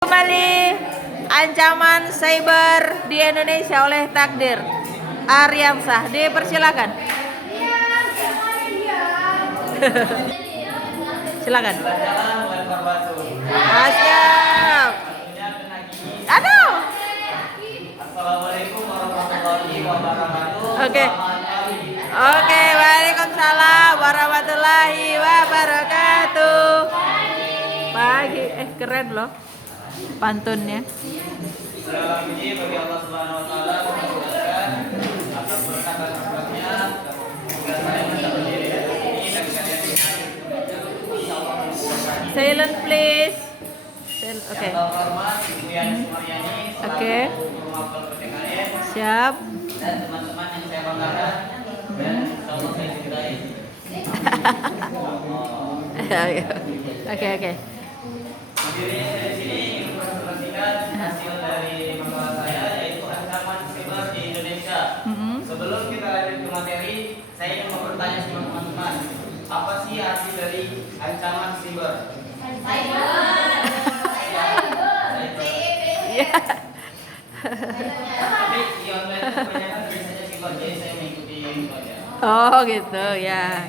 Kembali ancaman cyber di Indonesia oleh Takdir Aryamsah, dipersilakan. Silakan. Siap. Aduh. Assalamualaikum warahmatullahi wabarakatuh. Oke. Waalaikumsalam warahmatullahi wabarakatuh. Pagi, keren loh pantunnya. Segala puji bagi Allah Subhanahu wa taala atas berkat dan rahmatnya hingga saya bisa berdiri di sini dan kalian insyaallah. Silent please. Oke. Yang terhormat Ibu Yani Sumaryani Oke. Guru Mapel PTKN Siap. dan teman-teman yang saya banggakan dan insyaallah saya cintai. Oke. Berdiri dari sini ingin mempresentasikan hasil dari makalah saya yaitu ancaman siber di Indonesia. Sebelum kita lanjut ke materi, saya ingin bertanya sama teman-teman, apa sih arti dari ancaman siber? Tapi di online kebanyakan biasanya siber, jadi saya mengikuti itu aja. Oh gitu ya.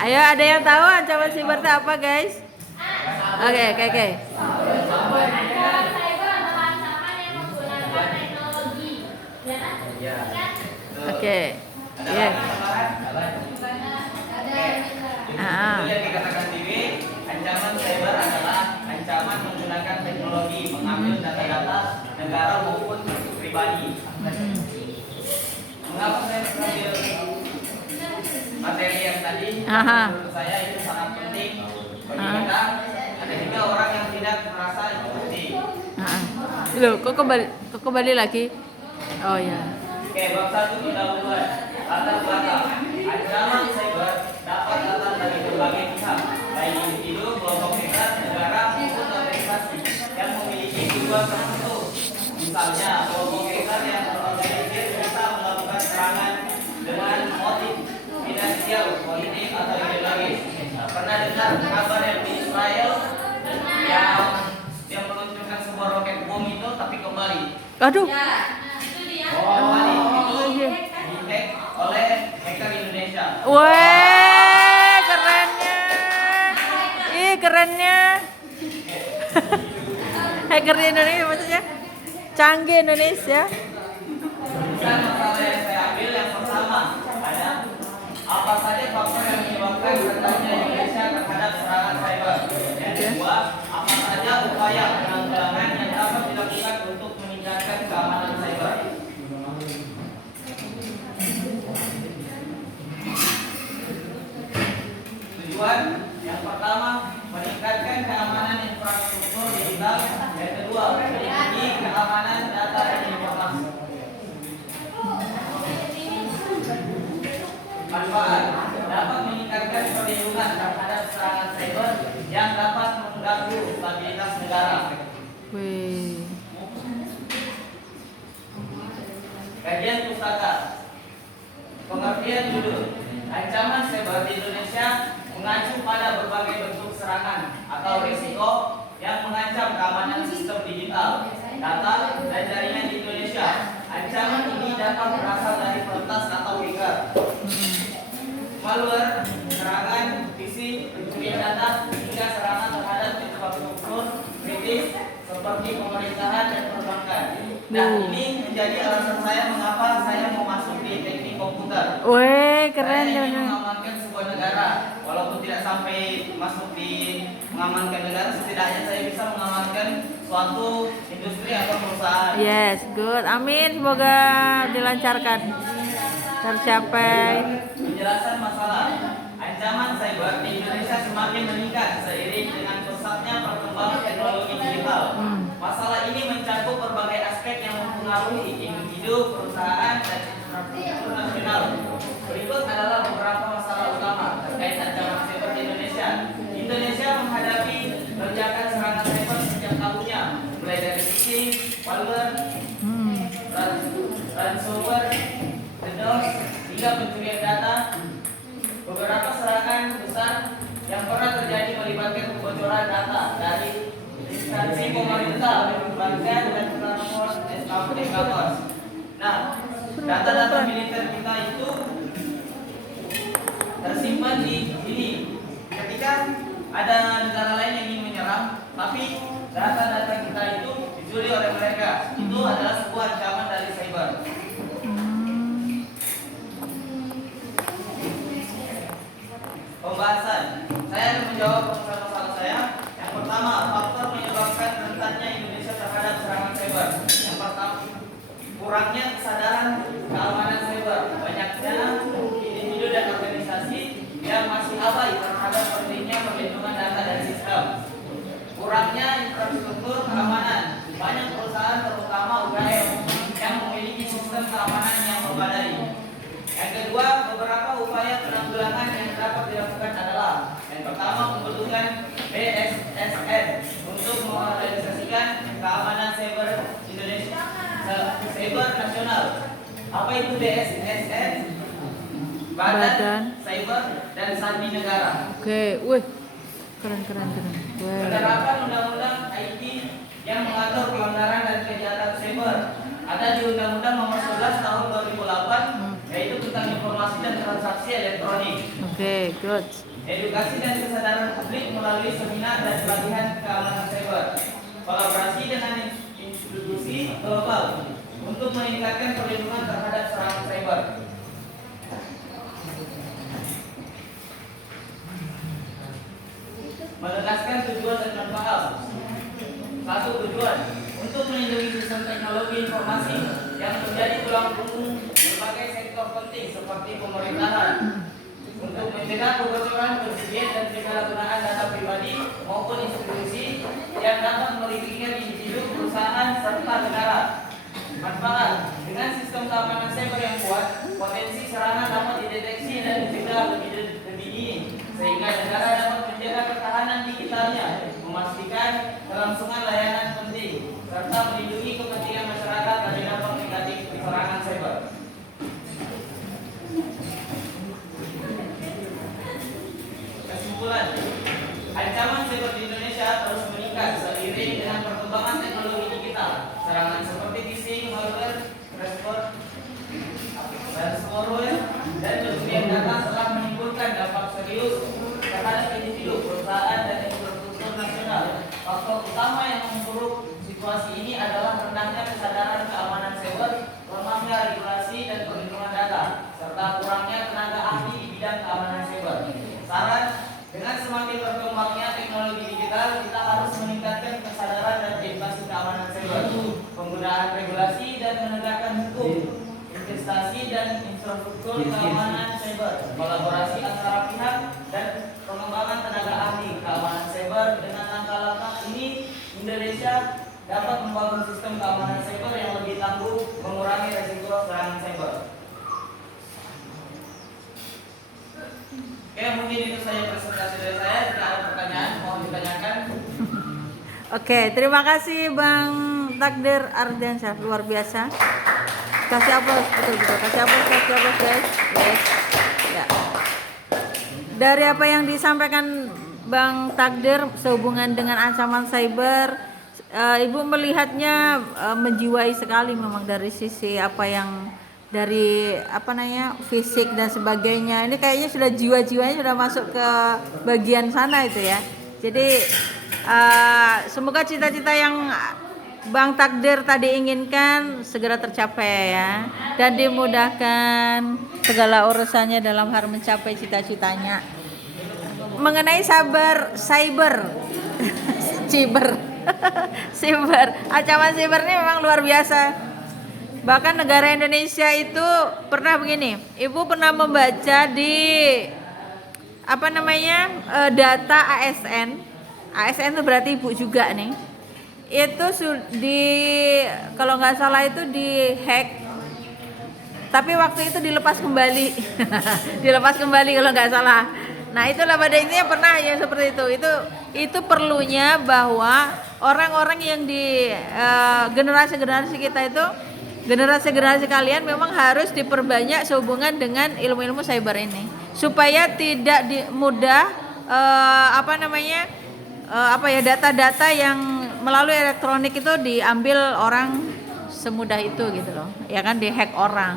Ayo, ada yang tahu ancaman siber itu apa, guys? Oke. Oke. Ya. Yang dikatakan TV, ancaman cyber adalah ancaman menggunakan teknologi mengambil data-data negara maupun pribadi. Mengapa saya mengambil materi yang tadi? Menurut saya itu sangat penting bagi kita. Ada juga orang yang tidak merasa itu penting. Loh, kok kembali lagi? Oh ya. Oke, bab 1 pendahuluan. Latar belakang. Ancaman cyber dapat datang dari berbagai pihak, baik individu, kelompok besar, negara maupun organisasi yang memiliki tujuan tertentu. Misalnya, kelompok besar yang terorganisir bisa melakukan serangan dengan motif finansial, politik atau ideologis. Pernah dengar kabar yang di Israel yang meluncurkan sebuah roket bom itu tapi kembali? Aduh. Kembali itu di-hack oleh hacker Indonesia. Wah, kerennya. Hacker di Indonesia maksudnya canggih Indonesia. Dan masalah yang saya ambil yang pertama ada apa saja faktor yang menyebabkan rentannya Indonesia terhadap serangan cyber. Yang kedua, apa saja upaya penanggulangan yang dapat dilakukan untuk meningkatkan keamanan cyber. Tujuan yang pertama meningkatkan keamanan infrastruktur digital, yang kedua melindungi keamanan data dan informasi. Manfaat dapat meningkatkan perlindungan terhadap serangan cyber yang dapat mengganggu stabilitas negara. Kajian pustaka. Pengertian judul. Ancaman cyber di Indonesia mengacu pada berbagai bentuk serangan atau risiko yang mengancam keamanan sistem digital, data, dan jaringan di Indonesia. Ancaman ini dapat berasal dari peretas atau hacker, malware, serangan phishing, pencurian data, hingga serangan terhadap infrastruktur kritis seperti pemerintahan dan perbankan. Dan ini menjadi alasan saya mengapa saya mau masuk di teknik komputer. Keren. Saya ingin mengamankan sebuah negara, walaupun tidak sampai masuk di mengamankan negara, setidaknya saya bisa mengamankan suatu industri atau perusahaan. Yes, good. Amin, semoga dilancarkan, tercapai. Penjelasan masalah. Ancaman cyber di Indonesia semakin meningkat seiring dengan pesatnya perkembangan teknologi digital. Masalah ini mencakup berbagai aspek yang mempengaruhi individu, perusahaan, dan infrastruktur nasional. Berikut adalah beberapa masalah utama terkait ancaman cyber di Indonesia. Indonesia menghadapi lonjakan serangan cyber setiap tahunnya, mulai dari phishing, malware, ransomware, DDoS, hingga pencurian data. Beberapa serangan besar yang pernah terjadi melibatkan kebocoran data dari instansi pemerintah, lembaga dan platform eskavator. Nah, data-data militer kita itu tersimpan di sini. Ketika ada negara lain yang ingin menyerang, tapi data-data kita itu dicuri oleh mereka, itu adalah sebuah ancaman dari cyber. Pembahasan, saya akan menjawab masalah saya. Yang pertama, faktor menyebabkan rentannya Indonesia terhadap serangan cyber. Yang pertama, kurangnya kesadaran keamanan cyber. Banyaknya individu dan organisasi yang masih abai terhadap pentingnya perlindungan data dan sistem. Kurangnya infrastruktur keamanan. Banyak perusahaan terutama UMKM yang memiliki sistem keamanan yang memadai. Yang kedua, beberapa upaya penanggulangan yang dapat dilakukan adalah: yang pertama, pembentukan BSSN untuk merealisasikan keamanan cyber Indonesia, cyber nasional. Apa itu BSSN? Badan Cyber dan Sandi Negara. Oke, wih, keren. Wah. Penerapan undang-undang IT yang mengatur pelanggaran dan kejahatan cyber ada di Undang-Undang Nomor 11 Tahun 2008, yaitu tentang informasi dan transaksi elektronik. Oke, good. Edukasi dan kesadaran publik melalui seminar dan pelatihan keamanan cyber. Kolaborasi dengan institusi global untuk meningkatkan perlindungan terhadap serangan cyber. Menegaskan tujuan dan manfaat. Satu, tujuan untuk melindungi sistem teknologi informasi yang menjadi tulang punggung berbagai sektor penting seperti pemerintahan, untuk mencegah kebocoran, persediaan dan penyalahgunaan data pribadi maupun institusi yang dapat merugikan individu, perusahaan serta negara. Manfaat: dengan sistem keamanan cyber yang kuat, potensi serangan dapat dideteksi dan dicegah lebih dini, sehingga negara dapat menjaga ketahanan digitalnya, memastikan kelangsungan layanan penting, serta melindungi kepentingan masyarakat dari dampak negatif serangan cyber. Kesimpulan, ancaman cyber di Indonesia terus meningkat seiring dengan perkembangan teknologi digital. Serangan seperti phishing, malware, ransomware, dan kerugian data telah menimbulkan dampak serius terhadap individu, perusahaan, dan infrastruktur nasional. Faktor utama yang memburuk situasi ini adalah rendahnya kesadaran keamanan cyber, lemahnya regulasi dan perlindungan data, serta kurangnya tenaga ahli di bidang keamanan cyber. Saran: dengan semakin berkembangnya teknologi digital, kita harus meningkatkan kesadaran dan edukasi keamanan cyber, penggunaan regulasi dan menegakkan hukum, investasi dan infrastruktur keamanan cyber, kolaborasi antara pihak, dan pengembangan tenaga ahli keamanan cyber. Dengan langkah-langkah ini, Indonesia dapat membangun sistem keamanan cyber yang lebih tangguh, mengurangi resiko serangan cyber. Oke, mungkin itu saja presentasi dari saya. Jika ada pertanyaan, mohon ditanyakan. Oke, terima kasih Bang Takdir Ardiansyah, luar biasa. Kasih aplaus, betul. Kasih aplaus guys. Yes. Ya. Dari apa yang disampaikan Bang Takdir sehubungan dengan ancaman cyber, Ibu melihatnya menjiwai sekali memang dari sisi apa yang dari fisik dan sebagainya. Ini kayaknya sudah jiwa-jiwanya sudah masuk ke bagian sana itu ya. Jadi semoga cita-cita yang Bang Takdir tadi inginkan segera tercapai ya, dan dimudahkan segala urusannya dalam hal mencapai cita-citanya. Mengenai cyber ancaman cyber ini memang luar biasa. Bahkan negara Indonesia itu pernah begini, Ibu pernah membaca di data ASN itu berarti Ibu juga nih. Itu kalau nggak salah itu di hack, tapi waktu itu dilepas kembali. Dilepas kembali kalau nggak salah. Nah itulah pada intinya pernah yang seperti itu perlunya bahwa orang-orang yang di generasi kita itu, generasi kalian memang harus diperbanyak sehubungan dengan ilmu-ilmu cyber ini supaya tidak mudah data-data yang melalui elektronik itu diambil orang semudah itu gitu loh. Ya kan, dihack orang.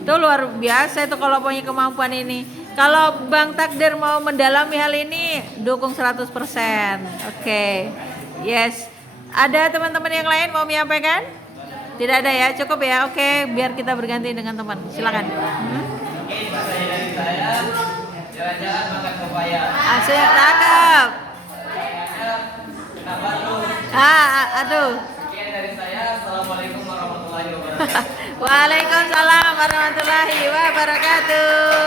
Itu luar biasa itu kalau punya kemampuan ini. Kalau Bang Takdir mau mendalami hal ini, dukung 100%. Oke. Yes. Ada teman-teman yang lain mau menyampaikan? Tidak ada ya, cukup ya. Oke, biar kita berganti dengan teman. Silakan. Oke, itu saja dari saya. Jalan-jalan makan pepaya. Asik, cakep. Kita bantu. Aduh. Sekian dari saya. Assalamualaikum warahmatullahi wabarakatuh. Waalaikumsalam warahmatullahi wabarakatuh.